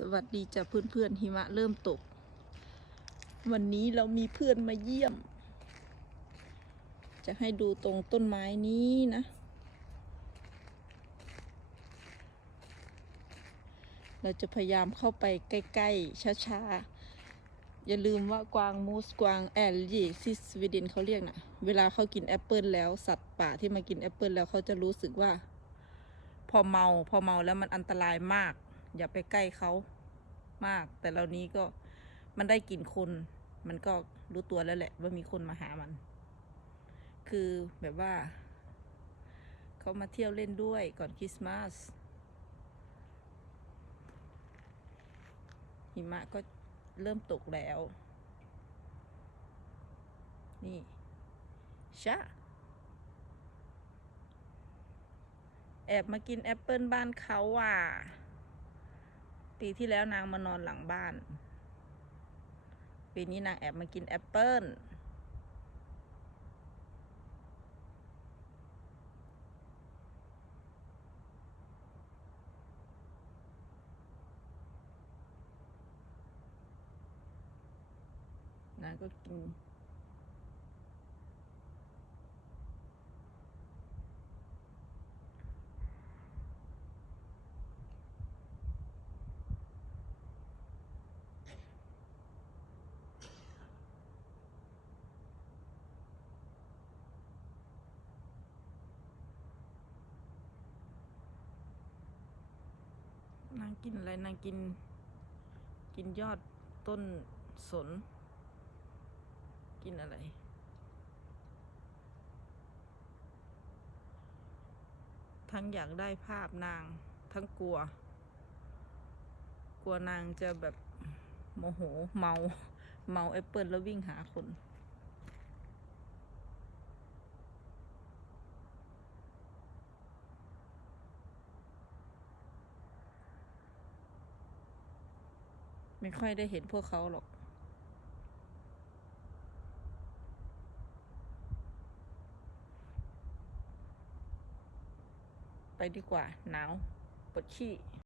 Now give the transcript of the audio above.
สวัสดีจ้ะเพื่อนๆหิมะเริ่มตก วันนี้เรามีเพื่อนมาเยี่ยม จะให้ดูตรงต้นไม้นี้นะ เราจะพยายามเข้าไปใกล้ๆช้าๆ อย่าลืมว่ากวางมูสกวางแอลลี่ซิสวีเดนเขาเรียกนะเวลาเขากินแอปเปิลแล้วสัตว์ป่าที่มากินแอปเปิลแล้วเขาจะรู้สึกว่า พอเมาพอเมาแล้วมันอันตรายมาก อย่าไปใกล้เขามาก แต่เหล่านี้ก็มันได้กลิ่นคน มันก็รู้ตัวแล้วแหละ ว่ามีคนมาหามัน คือแบบว่า เขามาเที่ยวเล่นด้วยก่อนคริสต์มาสหิมะก็เริ่มตกแล้ว นี่ชะแอบมากินแอปเปิลบ้านเขาอะ ปีที่แล้วนางมานอนหลังบ้าน ปีนี้นางแอบมากินแอปเปิลนางก็กิน นางกินอะไรนางกิน กินยอดต้นสน กินอะไร ทั้งอยากได้ภาพนางทั้งกลัว กลัวนางจะแบบโมโหเมา เมาแอปเปิลแล้ววิ่งหาคน ไม่ค่อยได้เห็นพวกเขาหรอก ไปดีกว่า หนาว ปวดขี้